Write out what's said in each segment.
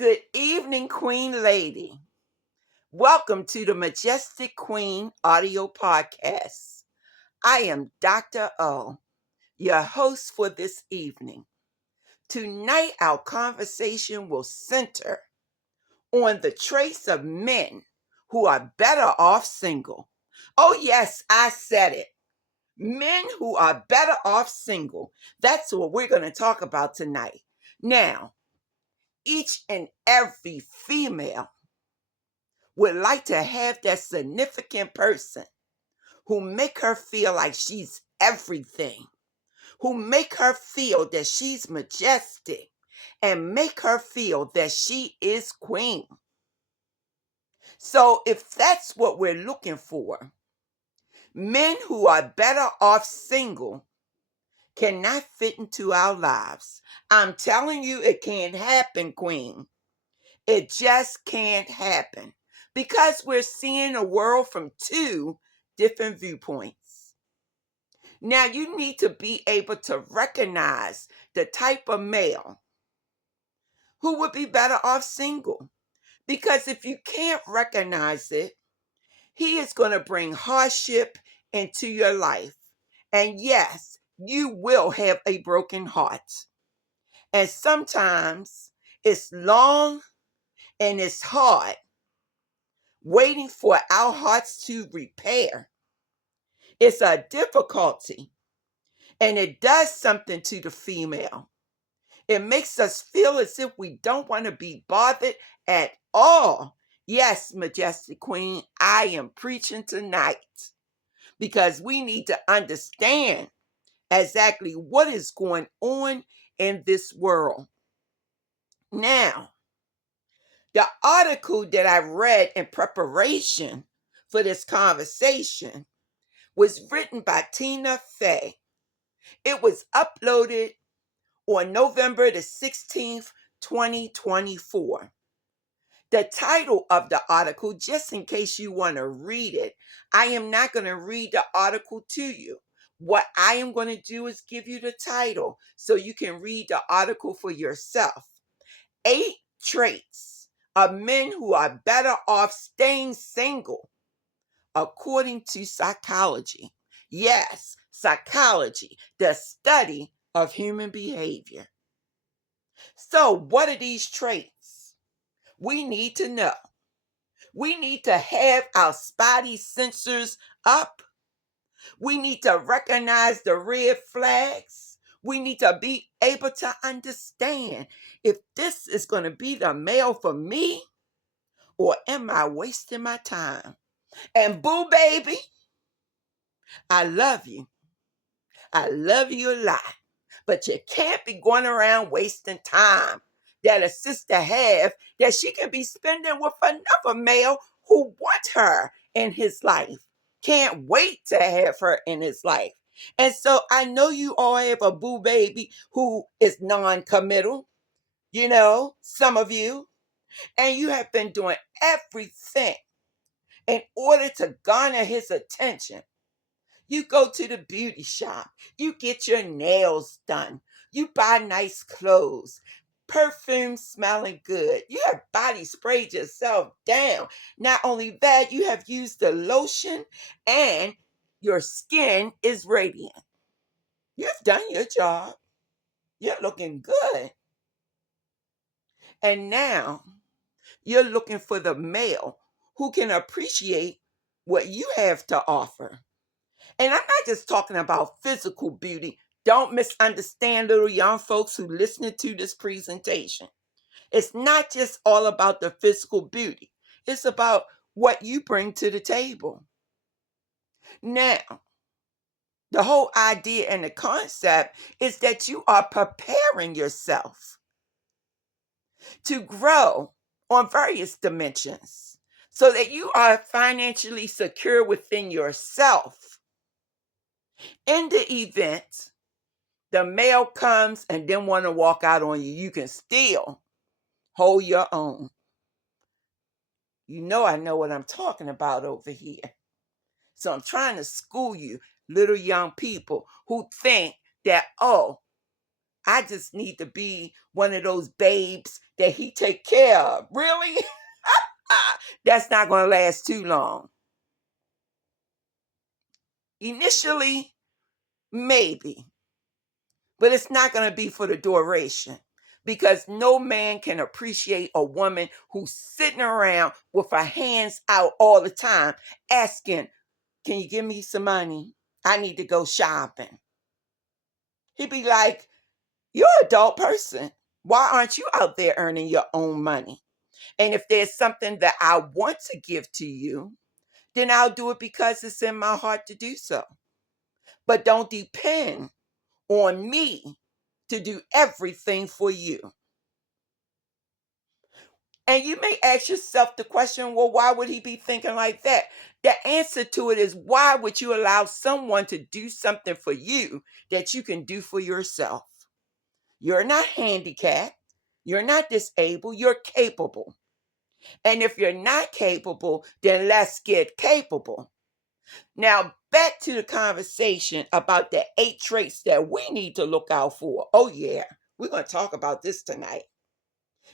Good evening, Queen Lady. Welcome to the Majestic Queen audio podcast. I am Dr. O, your host for this evening. Tonight, our conversation will center on the traits of men who are better off single. Oh, yes, I said it. Men who are better off single. That's what we're going to talk about tonight. Now, each and every female would like to have that significant person who make her feel like she's everything, who make her feel that she's majestic and make her feel that she is queen. So if that's what we're looking for, men who are better off single cannot fit into our lives. I'm telling you, it can't happen, queen. It just can't happen because we're seeing a world from two different viewpoints. Now, you need to be able to recognize the type of male who would be better off single. Because if you can't recognize it, he is going to bring hardship into your life. And yes, you will have a broken heart. And sometimes it's long and it's hard waiting for our hearts to repair. It's a difficulty, and it does something to the female. It makes us feel as if we don't want to be bothered at all. Yes, Majestic Queen, I am preaching tonight because we need to understand exactly what is going on in this world. Now, the article that I read in preparation for this conversation was written by Tina Fey. It was uploaded on November the 16th, 2024. The title of the article, just in case you want to read it, I am not going to read the article to you. What I am going to do is give you the title so you can read the article for yourself. 8 traits of men who are better off staying single according to psychology. Yes, psychology, the study of human behavior. So, what are these traits? We need to know. We need to have our spotty sensors up. We need to recognize the red flags. We need to be able to understand if this is going to be the male for me or am I wasting my time? And boo baby, I love you. I love you a lot. But you can't be going around wasting time that a sister have that she can be spending with another male who wants her in his life. Can't wait to have her in his life. And so I know you all have a boo baby who is non-committal, some of you, and you have been doing everything in order to garner his attention. You go to the beauty shop, you get your nails done, you buy nice clothes, perfume smelling good, you have body sprayed yourself down. Not only that, you have used the lotion and your skin is radiant. You've done your job. You're looking good. And now you're looking for the male who can appreciate what you have to offer. And I'm not just talking about physical beauty. Don't misunderstand, little young folks who listening to this presentation. It's not just all about the physical beauty. It's about what you bring to the table. Now, the whole idea and the concept is that you are preparing yourself to grow on various dimensions so that you are financially secure within yourself. In the event the male comes and then want to walk out on you, you can still hold your own. I know what I'm talking about over here. So I'm trying to school you, little young people who think that, oh, I just need to be one of those babes that he take care of. Really? That's not going to last too long. Initially, maybe, but it's not going to be for the duration, because no man can appreciate a woman who's sitting around with her hands out all the time asking, can you give me some money? I need to go shopping. He'd be like, you're an adult person. Why aren't you out there earning your own money? And if there's something that I want to give to you, then I'll do it because it's in my heart to do so. But don't depend on me to do everything for you. And you may ask yourself the question, well, why would he be thinking like that? The answer to it is, why would you allow someone to do something for you that you can do for yourself? You're not handicapped. You're not disabled. You're capable. And if you're not capable, then let's get capable. Now, back to the conversation about the 8 traits that we need to look out for. Oh, yeah, we're going to talk about this tonight.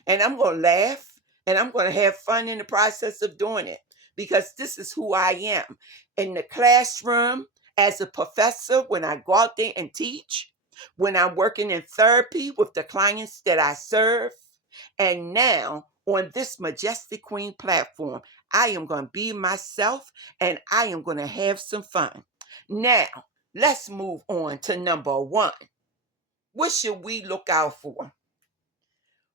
And I'm going to laugh and I'm going to have fun in the process of doing it, because this is who I am. In the classroom, as a professor, when I go out there and teach, when I'm working in therapy with the clients that I serve, and now on this Majestic Queen platform, I am going to be myself and I am going to have some fun. Now, let's move on to number 1. What should we look out for?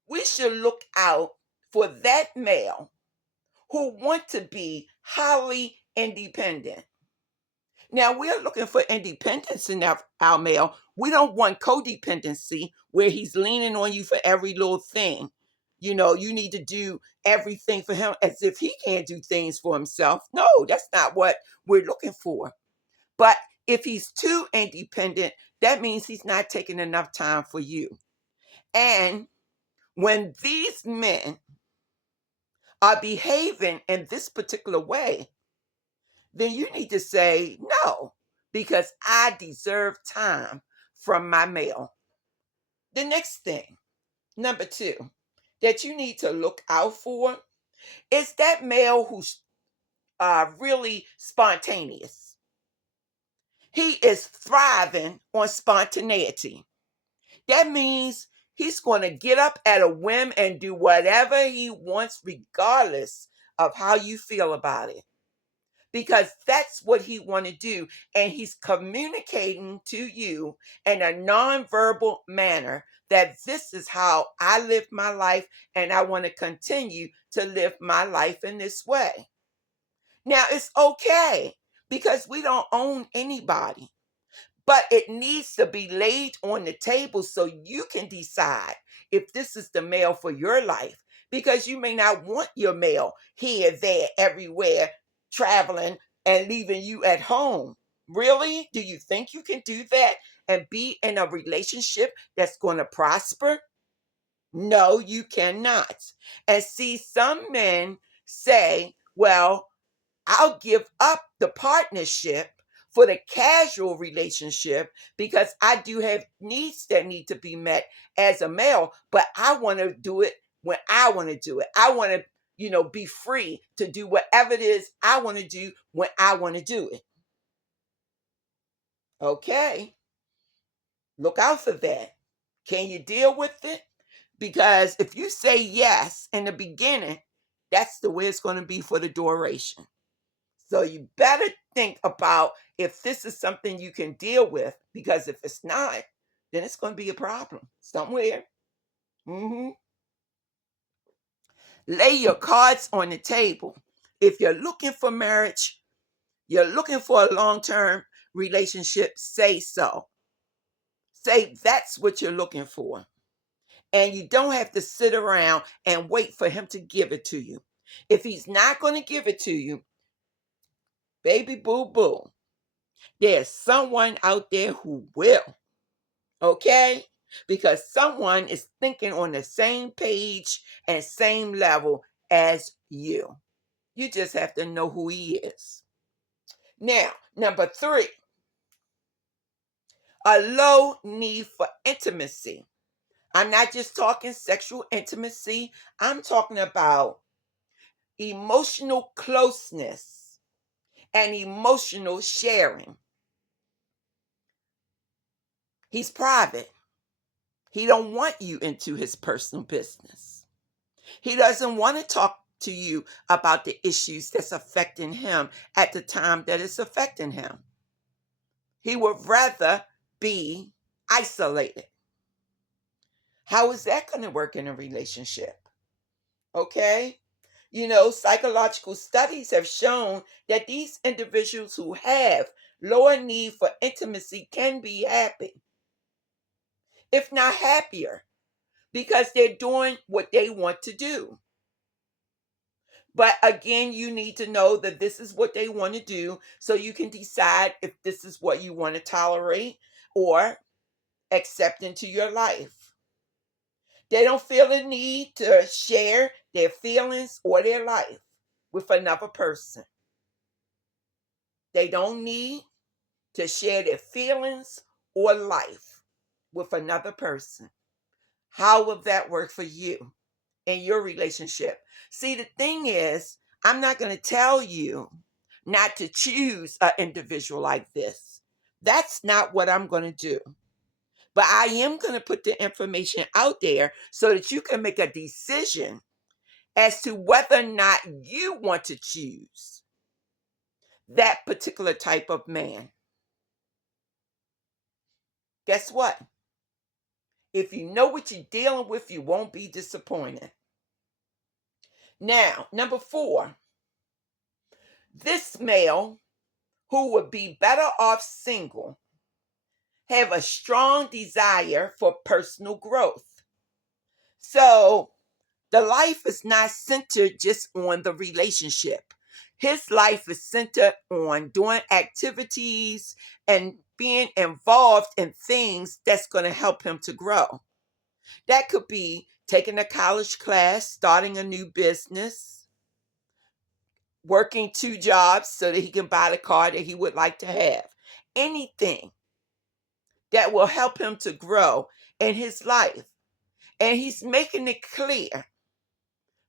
We should look out for that male who want to be highly independent. Now, we're looking for independence in our male. We don't want codependency where he's leaning on you for every little thing. You know, you need to do everything for him as if he can't do things for himself. No, that's not what we're looking for. But if he's too independent, that means he's not taking enough time for you. And when these men are behaving in this particular way, then you need to say no, because I deserve time from my male. The next thing, number 2, that you need to look out for is that male who's really spontaneous. He is thriving on spontaneity. That means he's going to get up at a whim and do whatever he wants, regardless of how you feel about it, because that's what he want to do. And he's communicating to you in a nonverbal manner that this is how I live my life, and I want to continue to live my life in this way. Now, it's okay, because we don't own anybody, but it needs to be laid on the table so you can decide if this is the male for your life, because you may not want your male here, there, everywhere, traveling and leaving you at home. Really? Do you think you can do that and be in a relationship that's going to prosper? No, you cannot. And see, some men say, well, I'll give up the partnership for the casual relationship because I do have needs that need to be met as a male, but I want to do it when I want to do it. I want to, be free to do whatever it is I want to do when I want to do it. Okay, look out for that. Can you deal with it? Because if you say yes in the beginning, that's the way it's going to be for the duration. So you better think about if this is something you can deal with, because if it's not, then it's going to be a problem somewhere. hmm Lay your cards on the table. If you're looking for marriage, you're looking for a long-term relationship, say so. Say that's what you're looking for. And you don't have to sit around and wait for him to give it to you. If he's not going to give it to you, baby boo boo, there's someone out there who will. Okay? Because someone is thinking on the same page and same level as you. You just have to know who he is. Now, number 3, a low need for intimacy. I'm not just talking sexual intimacy, I'm talking about emotional closeness and emotional sharing. He's private. He don't want you into his personal business. He doesn't want to talk to you about the issues that's affecting him at the time that it's affecting him. He would rather be isolated. How is that going to work in a relationship? Okay? Psychological studies have shown that these individuals who have lower need for intimacy can be happy, if not happier, because they're doing what they want to do. But again, you need to know that this is what they want to do so you can decide if this is what you want to tolerate or accept into your life. They don't feel the need to share their feelings or their life with another person. They don't need to share their feelings or life with another person. How will that work for you in your relationship? See, the thing is, I'm not going to tell you not to choose an individual like this. That's not what I'm going to do. But I am going to put the information out there so that you can make a decision as to whether or not you want to choose that particular type of man. Guess what? If you know what you're dealing with, you won't be disappointed. Now, number 4, this male who would be better off single have a strong desire for personal growth. So the life is not centered just on the relationship. His life is centered on doing activities and being involved in things that's going to help him to grow. That could be taking a college class, starting a new business, working 2 jobs so that he can buy the car that he would like to have. Anything that will help him to grow in his life. And he's making it clear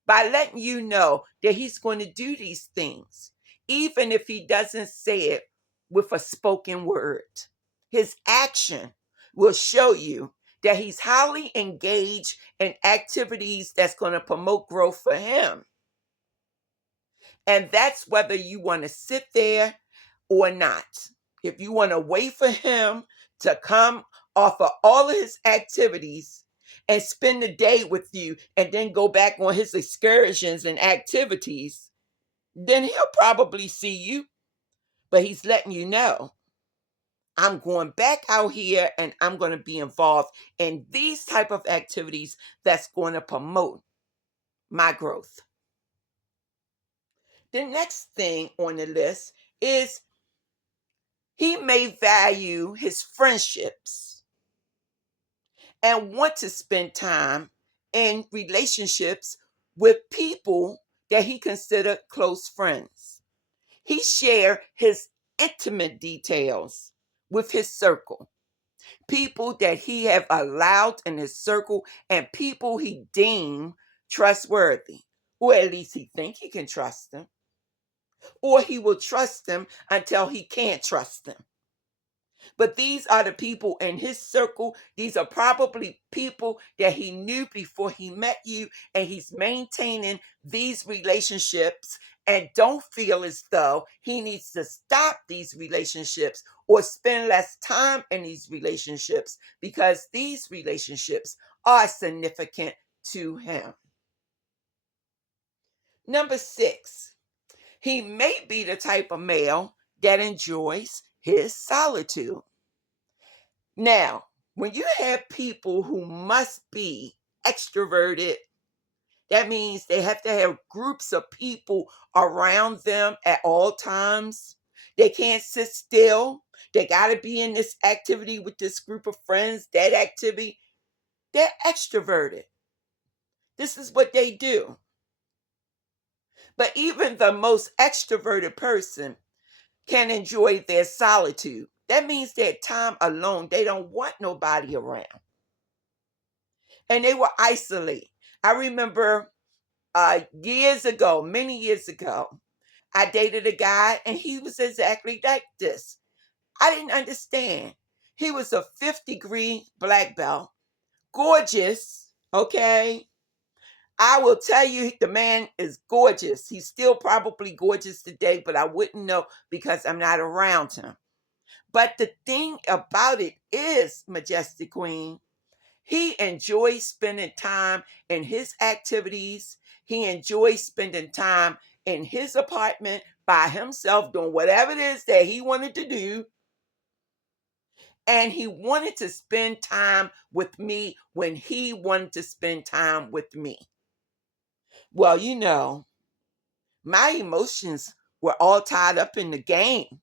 by letting you know that he's going to do these things, even if he doesn't say it with a spoken word. His action will show you that he's highly engaged in activities that's going to promote growth for him. And that's whether you want to sit there or not. If you want to wait for him to come off of all of his activities and spend the day with you and then go back on his excursions and activities, then he'll probably see you. But he's letting you know, I'm going back out here and I'm going to be involved in these type of activities that's going to promote my growth. The next thing on the list is he may value his friendships and want to spend time in relationships with people that he considered close friends. He shared his intimate details with his circle, people that he have allowed in his circle and people he deemed trustworthy, or at least he think he can trust them, or he will trust them until he can't trust them. But these are the people in his circle. These are probably people that he knew before he met you, and he's maintaining these relationships and don't feel as though he needs to stop these relationships or spend less time in these relationships because these relationships are significant to him. Number 6, he may be the type of male that enjoys his solitude. Now, when you have people who must be extroverted, that means they have to have groups of people around them at all times. They can't sit still. They got to be in this activity with this group of friends, that activity. They're extroverted. This is what they do. But even the most extroverted person can enjoy their solitude. That means their time alone. They don't want nobody around. and they were isolated. I remember years ago, many years ago, I dated a guy and he was exactly like this. I didn't understand. He was a fifth degree black belt, gorgeous, okay? I will tell you, the man is gorgeous. He's still probably gorgeous today, but I wouldn't know because I'm not around him. But the thing about it is, Majestic Queen, he enjoys spending time in his activities. He enjoys spending time in his apartment by himself doing whatever it is that he wanted to do. And he wanted to spend time with me when he wanted to spend time with me. Well, my emotions were all tied up in the game,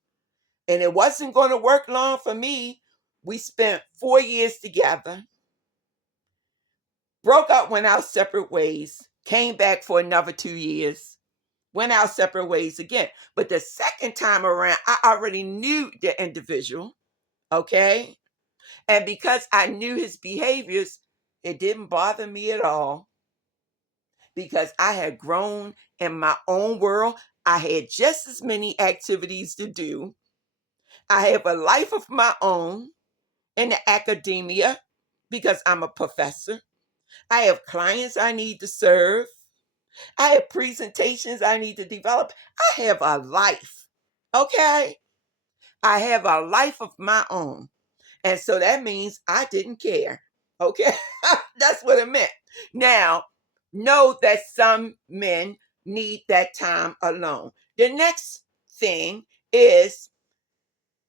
and it wasn't going to work long for me. We spent 4 years together, broke up, went our separate ways, came back for another 2 years, went our separate ways again. But the second time around, I already knew the individual, okay? And because I knew his behaviors, it didn't bother me at all because I had grown in my own world. I had just as many activities to do. I have a life of my own in the academia because I'm a professor. I have clients I need to serve. I have presentations I need to develop. I have a life. Okay? I have a life of my own. And so that means I didn't care. Okay? That's what it meant. Now, know that some men need that time alone. The next thing is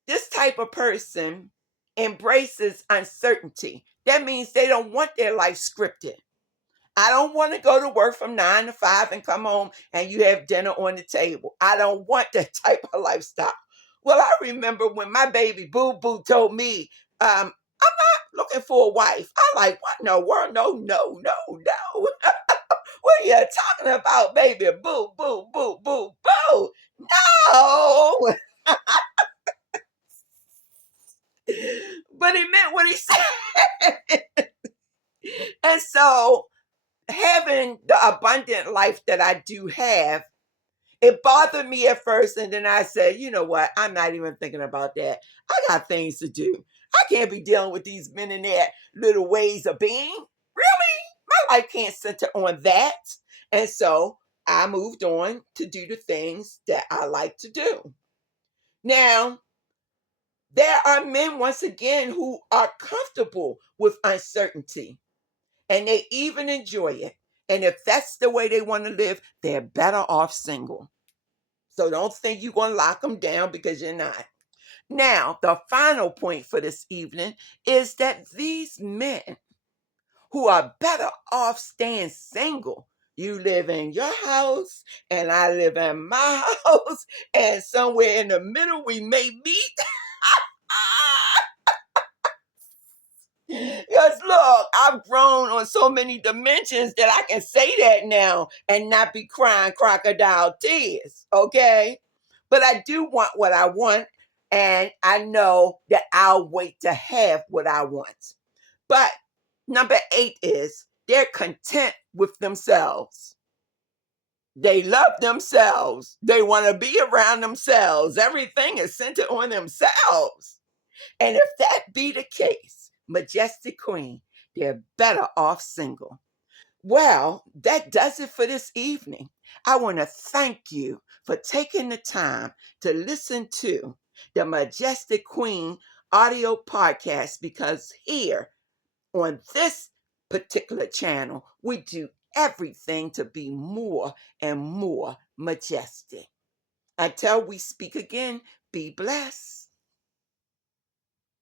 this type of person embraces uncertainty. That means they don't want their life scripted. I don't want to go to work from 9 to 5 and come home and you have dinner on the table. I don't want that type of lifestyle. Well, I remember when my baby Boo Boo told me, I'm not looking for a wife. I like, what in the world? No, no, no, no. What are you talking about, baby? Boo, boo, boo, boo, boo. No. But he meant what he said. And so having the abundant life that I do have, it bothered me at first. And then I said, you know what? I'm not even thinking about that. I got things to do. I can't be dealing with these men in their little ways of being. Really? My life can't center on that. And so I moved on to do the things that I like to do. Now, there are men, once again, who are comfortable with uncertainty and they even enjoy it. And if that's the way they want to live, they're better off single. So don't think you're going to lock them down because you're not. Now, the final point for this evening is that these men who are better off staying single, you live in your house and I live in my house, and somewhere in the middle we may meet. Because look, I've grown on so many dimensions that I can say that now and not be crying crocodile tears, okay? But I do want what I want, and I know that I'll wait to have what I want. But number 8 is they're content with themselves. They love themselves. They want to be around themselves. Everything is centered on themselves. And if that be the case, Majestic Queen, they're better off single. Well, that does it for this evening. I want to thank you for taking the time to listen to the Majestic Queen audio podcast because here on this particular channel, we do everything to be more and more majestic. Until we speak again, be blessed.